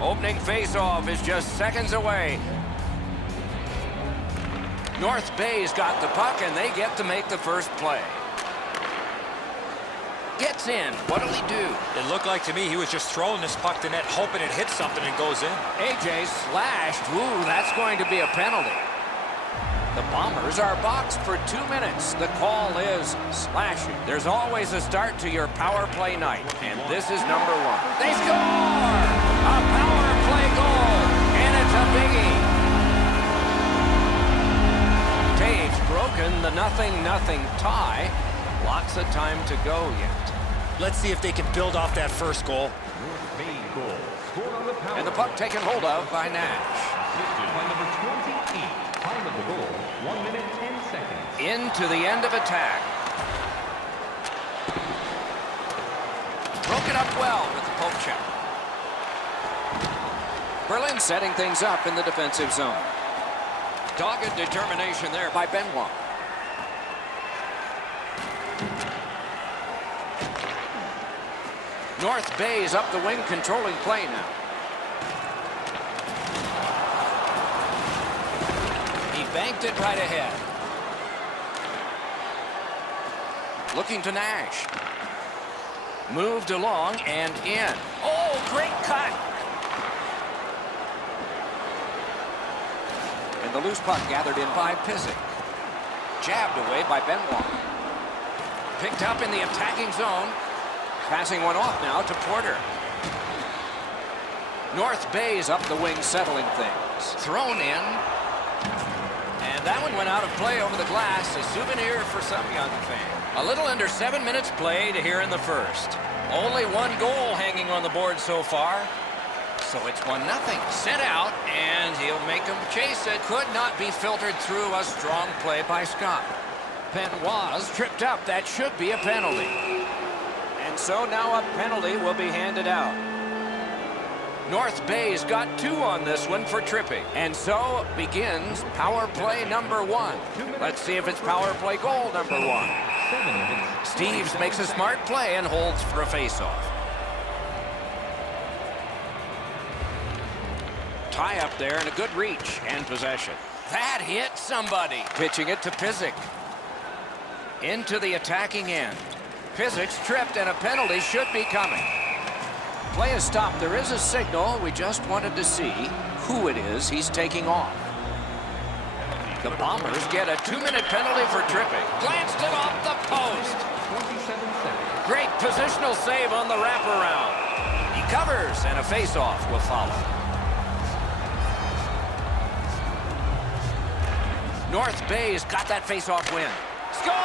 Opening face-off is just seconds away. North Bay's got the puck, and they get to make the first play. Gets in. What'll he do? It looked like to me he was just throwing this puck to net, hoping it hits something and goes in. AJ slashed. Ooh, that's going to be a penalty. The Bombers are boxed for 2 minutes. The call is slashing. There's always a start to your power play night, and this is number one. They score! A power play goal, and it's a biggie. Taves broken the 0-0 tie. Lots of time to go yet. Let's see if they can build off that first goal. And the puck taken hold of by Nash. By number 28, time of the goal, 1 minute 10 seconds. Into the end of attack. Broken up well with the poke check. Berlin setting things up in the defensive zone. Dogged determination there by Benoit. North Bay's up the wing, controlling play now. He banked it right ahead. Looking to Nash. Moved along and in. Oh, great cut! And the loose puck gathered in by Pizik. Jabbed away by Benoit. Picked up in the attacking zone. Passing one off now to Porter. North Bay's up the wing, settling things. Thrown in. And that one went out of play over the glass. A souvenir for some young fan. A little under 7 minutes played here in the first. Only one goal hanging on the board so far. So it's 1-0. Sent out, and he'll make him chase it. Could not be filtered through. A strong play by Scott. Benoit's tripped up. That should be a penalty. And so now a penalty will be handed out. North Bay's got 2 on this one for tripping. And so begins power play number 1. Let's see if it's power play goal number 1. Steves makes a smart play and holds for a faceoff. Tie up there and a good reach and possession. That hit somebody. Pitching it to Pizik. Into the attacking end. Pizik's tripped, and a penalty should be coming. Play is stopped. There is a signal. We just wanted to see who it is he's taking off. The Bombers get a 2-minute penalty for tripping. Glanced it off the post. 27 seconds. Great positional save on the wraparound. He covers, and a face-off will follow. North Bay's got that face-off win. Score!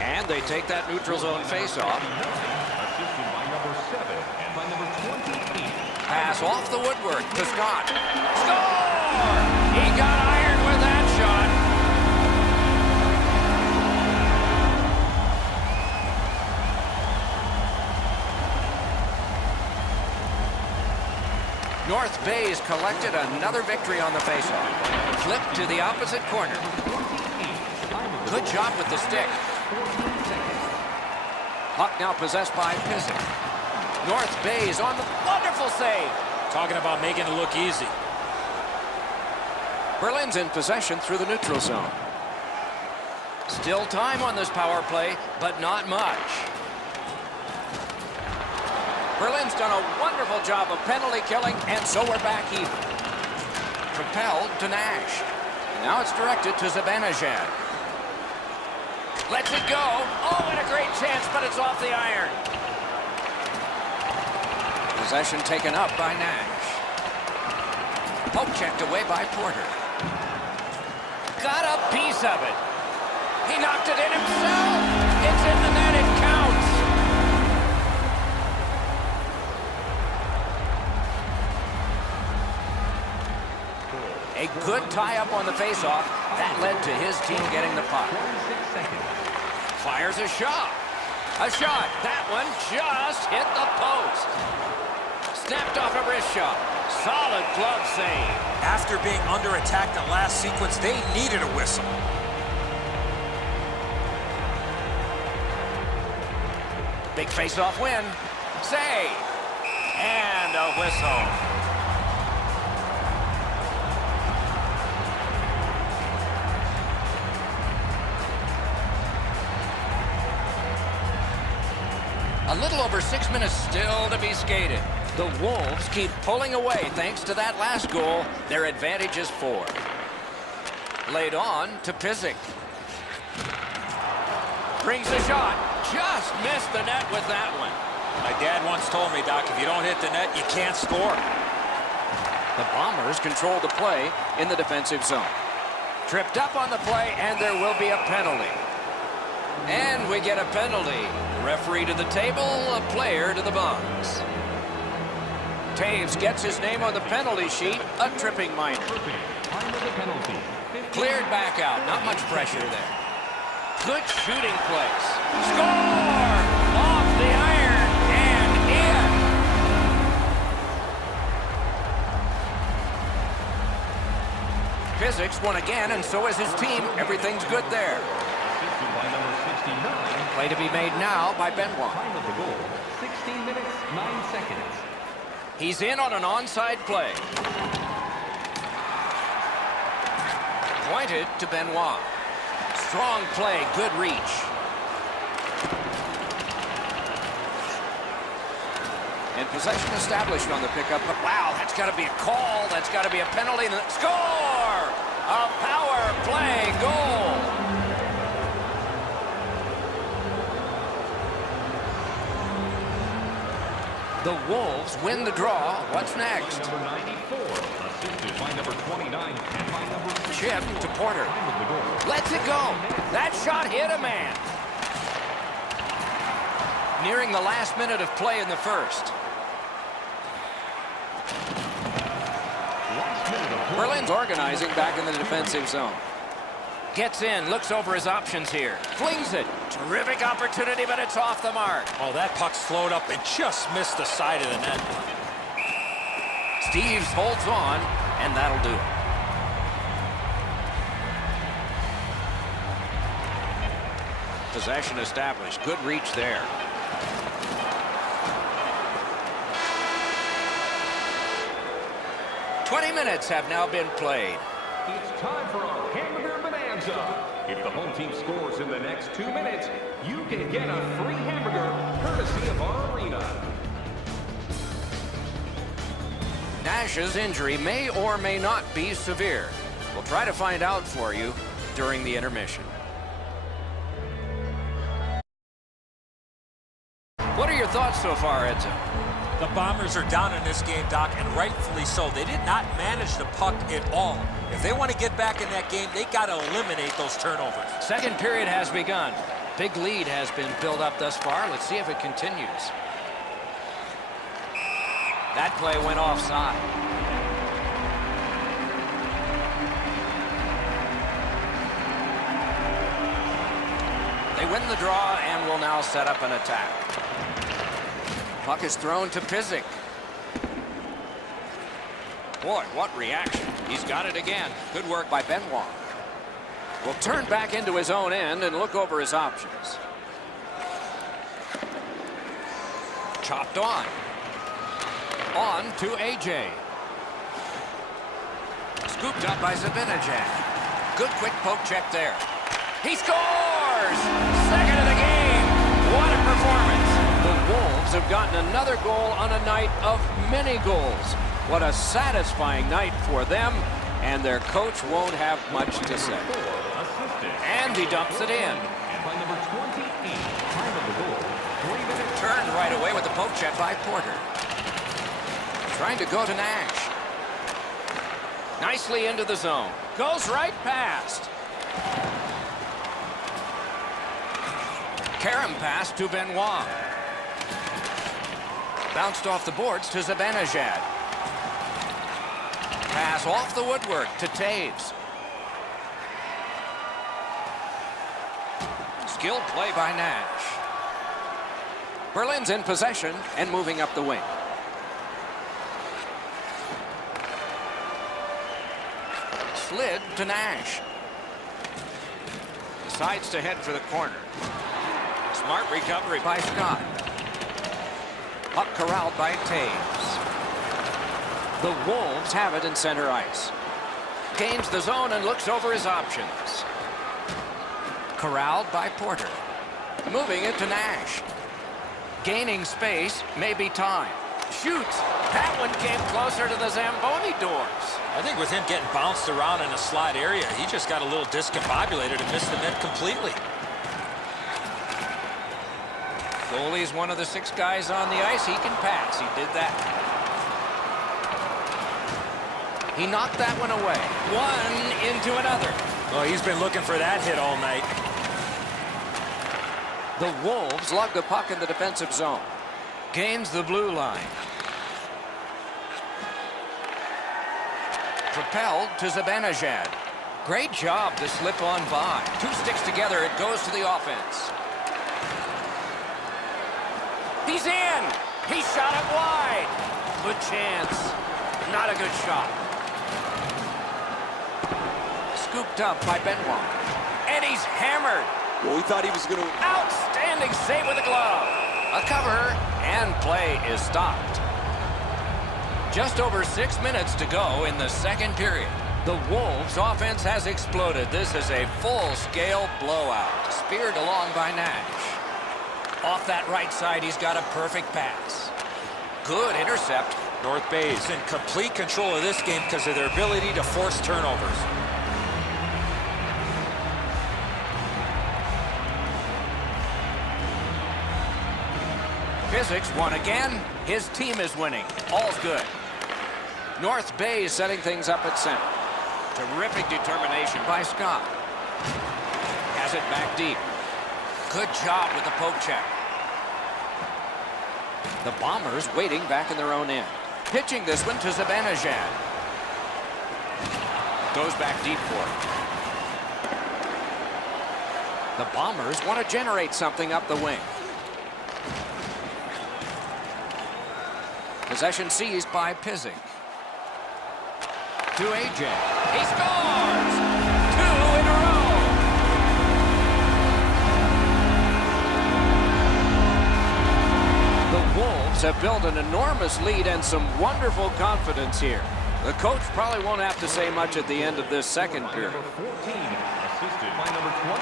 And they take that neutral zone face-off. Assisted by number 7 and by number 28. Pass off the woodwork to Scott. Score! He got iron with that shot. North Bay's collected another victory on the faceoff. Flip to the opposite corner. Good job with the stick. Puck now possessed by Pizik. North Bay's on the wonderful save. Talking about making it look easy. Berlin's in possession through the neutral zone. Still time on this power play, but not much. Berlin's done a wonderful job of penalty killing, and so we're back even. Propelled to Nash. Now it's directed to Zibanejad. Lets it go. Oh, and a great chance, but it's off the iron. Possession taken up by Nash. Poke checked away by Porter. Got a piece of it. He knocked it in himself. It's in the net. It counts. A good tie-up on the face-off. That led to his team getting the puck. 26 seconds. Fires a shot. A shot. That one just hit the post. Snapped off a wrist shot. Solid glove save. After being under attack the last sequence, they needed a whistle. Big face-off win. Save. And a whistle. A little over 6 minutes still to be skated. The Wolves keep pulling away thanks to that last goal. Their advantage is 4. Laid on to Pizik. Brings the shot. Just missed the net with that one. My dad once told me, Doc, if you don't hit the net, you can't score. The Bombers control the play in the defensive zone. Tripped up on the play, and there will be a penalty. And we get a penalty. Referee to the table, a player to the box. Taves gets his name on the penalty sheet, a tripping minor. Cleared back out, not much pressure there. Good shooting place. Score! Off the iron and in. Physics won again, and so is his team. Everything's good there. Play to be made now by Benoit. Time of the goal, 16 minutes, 9 seconds. He's in on an onside play. Pointed to Benoit. Strong play, good reach. And possession established on the pickup. But wow, that's got to be a call. That's got to be a penalty. Score! A power play goal. The Wolves win the draw. What's next? Number 94, assisted by number 29 and by number 6. Chip to Porter. Lets it go. That shot hit a man. Nearing the last minute of play in the first. Berlin's organizing back in the defensive zone. Gets in, looks over his options here. Flings it. Terrific opportunity, but it's off the mark. Oh, that puck's flowed up and just missed the side of the net. Steves holds on, and that'll do it. Possession established. Good reach there. "20 minutes have now been played. It's time for our Hamburger Bonanza. If the home team scores in the next 2 minutes, you can get a free hamburger courtesy of our arena. Nash's injury may or may not be severe. We'll try to find out for you during the intermission. What are your thoughts so far, Edzo? The Bombers are down in this game, Doc, and rightfully so. They did not manage the puck at all. If they want to get back in that game, they got to eliminate those turnovers. Second period has begun. Big lead has been built up thus far. Let's see if it continues. That play went offside. They win the draw and will now set up an attack. Puck is thrown to Pizik. Boy, what reaction. He's got it again. Good work by Benoit. Will turn back into his own end and look over his options. Chopped on. On to AJ. Scooped up by Zibanejad. Good quick poke check there. He scores! Second of the game. What a performance. The Wolves have gotten another goal on a night of many goals. What a satisfying night for them, and their coach won't have much to say. And he dumps it in. By number 28, time of the goal, 3 minutes. Turned right away with the poke check by Porter. Trying to go to Nash. Nicely into the zone. Goes right past. Karam pass to Benoit. Bounced off the boards to Zibanejad. Pass off the woodwork to Taves. Skilled play by Nash. Berlin's in possession and moving up the wing. slid to Nash. Decides to head for the corner. Smart recovery by Scott. Puck corralled by Taves. The Wolves have it in center ice. Gains the zone and looks over his options. Corralled by Porter. Moving it to Nash. Gaining space, maybe time. Shoots. That one came closer to the Zamboni doors. I think with him getting bounced around in a slot area, he just got a little discombobulated and missed the net completely. Goalie's one of the 6 guys on the ice. He can pass. He did that. He knocked that one away. One into another. Well, he's been looking for that hit all night. The Wolves lug the puck in the defensive zone. Gains the blue line. Propelled to Zibanejad. Great job to slip on by. 2 sticks together. It goes to the offense. He's in. He shot it wide. Good chance. Not a good shot. Scooped up by Benoit. And he's hammered. Well, we thought he was going to... Outstanding save with the glove. A cover, and play is stopped. Just over 6 minutes to go in the second period. The Wolves' offense has exploded. This is a full-scale blowout. Speared along by Nash. Off that right side, he's got a perfect pass. Good intercept. North Bay is in complete control of this game because of their ability to force turnovers. Physics won again. His team is winning. All's good. North Bay is setting things up at center. Terrific determination by Scott. Has it back deep. Good job with the poke check. The Bombers waiting back in their own end. Pitching this one to Zibanejad. Goes back deep for it. The Bombers want to generate something up the wing. Possession seized by Pizik. To AJ. He scores! 2 in a row! The Wolves have built an enormous lead and some wonderful confidence here. The coach probably won't have to say much at the end of this second period.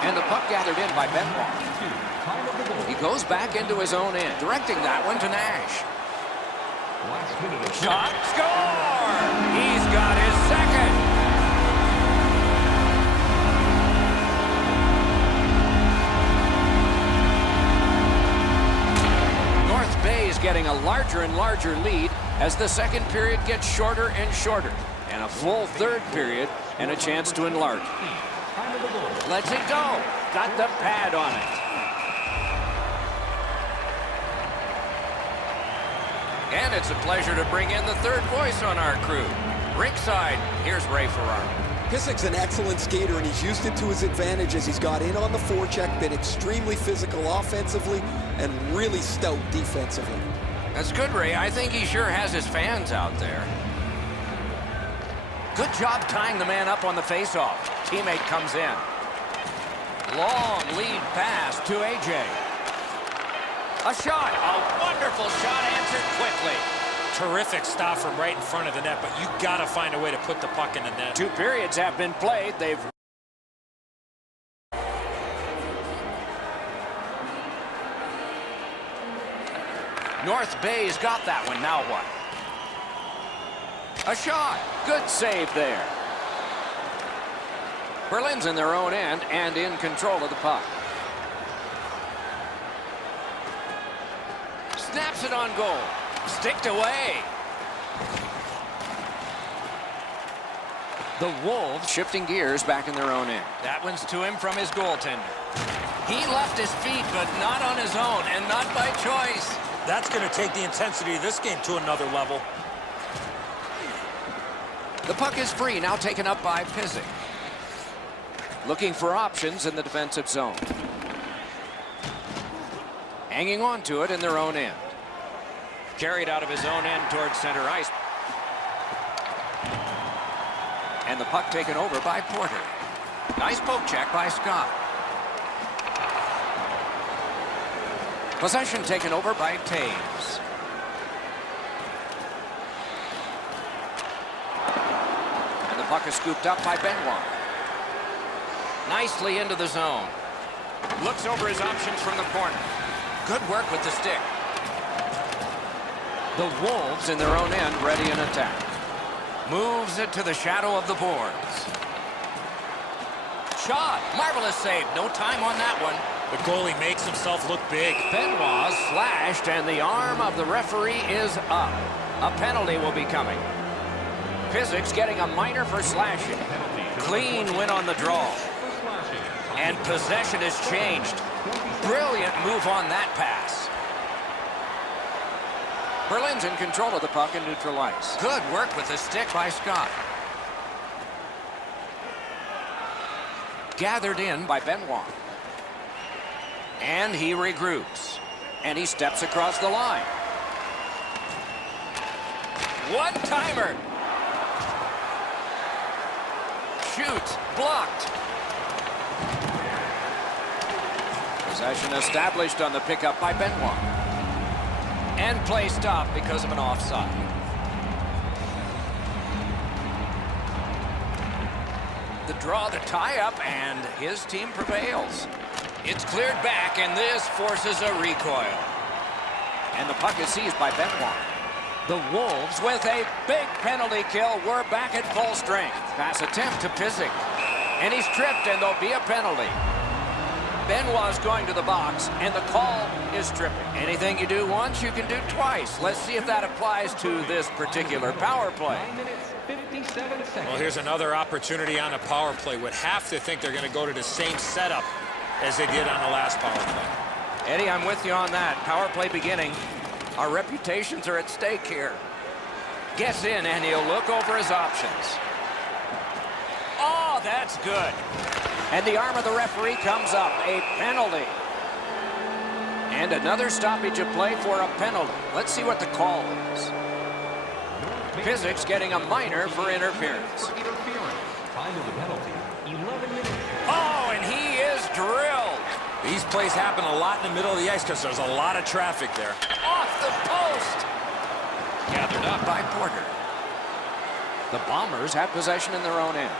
And the puck gathered in by Benoit. He goes back into his own end, directing that one to Nash. Shot, score! He's got his second. North Bay is getting a larger and larger lead as the second period gets shorter and shorter. And a full third period and a chance to enlarge. Lets it go. Got the pad on it. And it's a pleasure to bring in the third voice on our crew. Rinkside, here's Ray Ferraro. Pisic's an excellent skater, and he's used it to his advantage as he's got in on the forecheck, been extremely physical offensively, and really stout defensively. That's good, Ray. I think he sure has his fans out there. Good job tying the man up on the faceoff. Teammate comes in. Long lead pass to AJ. A shot. A wonderful shot answered quickly. Terrific stop from right in front of the net, but you got to find a way to put the puck in the net. 2 periods have been played. They've North Bay's got that one. Now what? A shot. Good save there. Berlin's in their own end and in control of the puck. Snaps it on goal. Sticked away. The Wolves shifting gears back in their own end. That one's to him from his goaltender. He left his feet, but not on his own and not by choice. That's going to take the intensity of this game to another level. The puck is free, now taken up by Pizik. Looking for options in the defensive zone. Hanging on to it in their own end. Carried out of his own end towards center ice. And the puck taken over by Porter. Nice poke check by Scott. Possession taken over by Taves. And the puck is scooped up by Benoit. Nicely into the zone. Looks over his options from the corner. Good work with the stick. The Wolves in their own end, ready in attack. Moves it to the shadow of the boards. Shot. Marvelous save. No time on that one. The goalie makes himself look big. Benoit slashed, and the arm of the referee is up. A penalty will be coming. Physics getting a minor for slashing. Clean win on the draw. And possession has changed. Brilliant move on that pass. Berlin's in control of the puck in neutral ice. Good work with the stick by Scott. Gathered in by Benoit. And he regroups. And he steps across the line. One-timer. Shoots. Blocked. Possession established on the pickup by Benoit. And play stopped because of an offside. The draw, the tie-up, and his team prevails. It's cleared back, and this forces a recoil. And the puck is seized by Benoit. The Wolves with a big penalty kill. We're back at full strength. Pass attempt to Pizik. And he's tripped, and there'll be a penalty. Benoit's going to the box, and the call is tripping. Anything you do once, you can do twice. Let's see if that applies to this particular power play. 9 minutes, 57 seconds. Well, here's another opportunity on a power play. Would have to think they're going to go to the same setup as they did on the last power play. Eddie, I'm with you on that. Power play beginning. Our reputations are at stake here. Gets in, and he'll look over his options. Oh, that's good. And the arm of the referee comes up. A penalty. And another stoppage of play for a penalty. Let's see what the call is. Physics getting a minor for interference. Time of the penalty, 11 minutes. Oh, and he is drilled. These plays happen a lot in the middle of the ice because there's a lot of traffic there. Off the post. Gathered up by Porter. The Bombers have possession in their own end.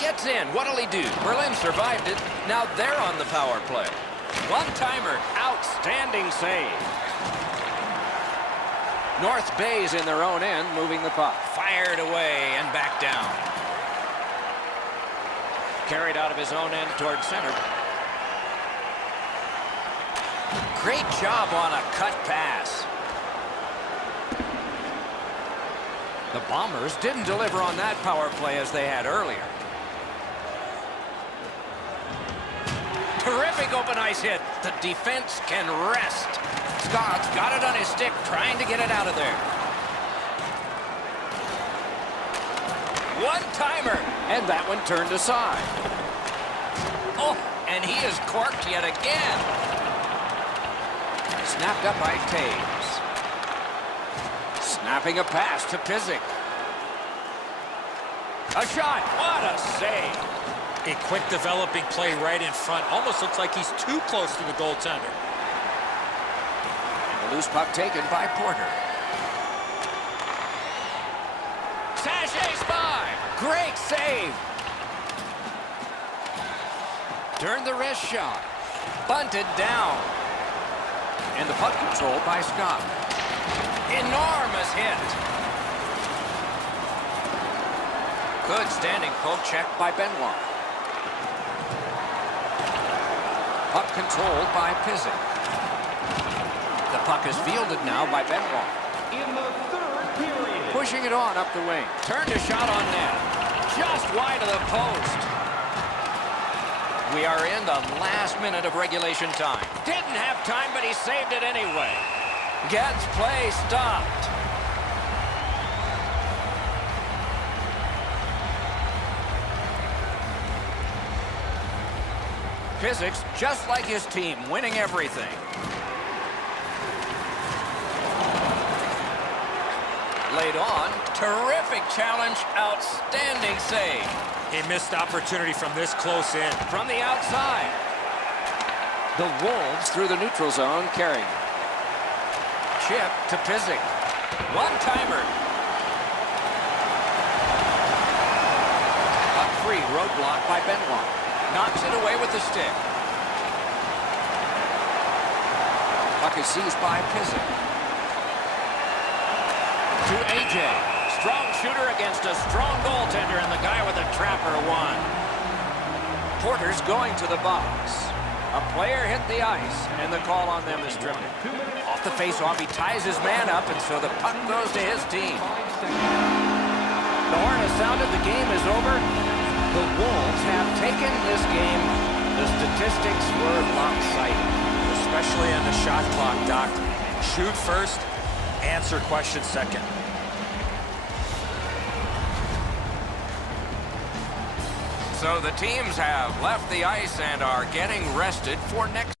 Gets in. What'll he do? Berlin survived it. Now they're on the power play. One-timer. Outstanding save. North Bay's in their own end, moving the puck. Fired away and back down. Carried out of his own end toward center. Great job on a cut pass. The Bombers didn't deliver on that power play as they had earlier. Terrific open ice hit. The defense can rest. Scott's got it on his stick, trying to get it out of there. One-timer, and that one turned aside. Oh, and he is corked yet again. Snapped up by Taves. Snapping a pass to Pizik. A shot. What a save. A quick developing play right in front. Almost looks like he's too close to the goaltender. And the loose puck taken by Porter. Sashays by. Great save. Turned the wrist shot. Bunted down. And the puck controlled by Scott. Enormous hit. Good standing poke check by Benoit. Puck controlled by Pizik. The puck is fielded now by Benoit. In the third period. Pushing it on up the wing. Turned a shot on net. Just wide of the post. We are in the last minute of regulation time. Didn't have time, but he saved it anyway. Gets play stopped. Physics, just like his team, winning everything. Laid on. Terrific challenge. Outstanding save. He missed opportunity from this close in. From the outside. The Wolves through the neutral zone carrying. Chip to Pizzic. One-timer. A free roadblock by Benoit. Knocks it away with the stick. Puck is seized by Pizzic. To AJ. Strong shooter against a strong goaltender, and the guy with a trapper won. Porter's going to the box. A player hit the ice, and the call on them is tripping. Off the face-off, he ties his man up, and so the puck goes to his team. The horn has sounded, the game is over. The Wolves have taken this game. The statistics were lopsided. Especially on the shot clock, Doc. Shoot first, answer question second. So the teams have left the ice and are getting rested for next.